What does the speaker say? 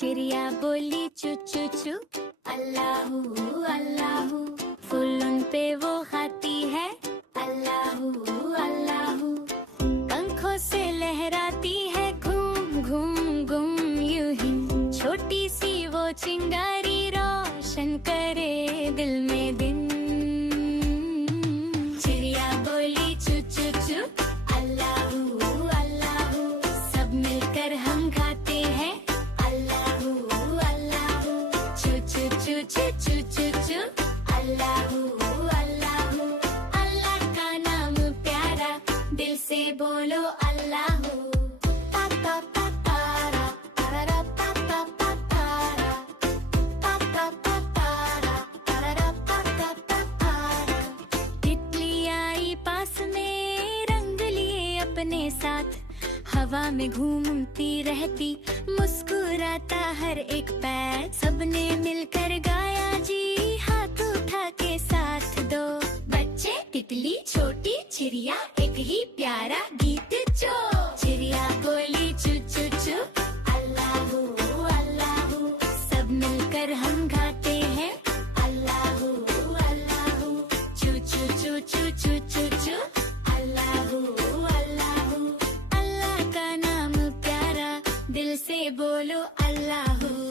चिड़िया बोली चू चू चू, अल्लाहू अल्लाहू। फूल उन पे वो खाती है, अल्लाहू अल्लाहू। पंखों से लहराती है, घूम घूम घूम यूं ही। छोटी सी वो चिंगारी रोशन करे दिल में दिन। चिड़िया बोली चू चू चू, अल्लाहू अल्लाहू। सब मिलकर हम गाते हैं, अल्लाहू अल्लाहू। चू चू चू चू चू चू चू, अल्लाहू अल्लाहू। अल्लाह का नाम प्यारा, दिल से बोलो अल्लाहू। ता ता ता तारा, तारा ता ता ता तारा, ता ता ता तारा, तारा ता ता ता तारा। तितली आई पास में, रंग लिए अपने साथ। हवा में घूमती रहती, मुस्कुराता हर एक पैर। सबने मिलकर गाया जी, हाथ उठा के साथ दो। बच्चे तितली छोटी चिड़िया, एक ही प्यारा गीत जो। चिड़िया बोली चू चू चू, अल्लाहू अल्लाहू। सब मिलकर हम गाते हैं, अल्लाहू अल्लाहू। चू चू चू चू चू चू चू, अल्लाहू अल्लाहू। अल्लाह का नाम प्यारा, दिल से बोलो अल्लाहू।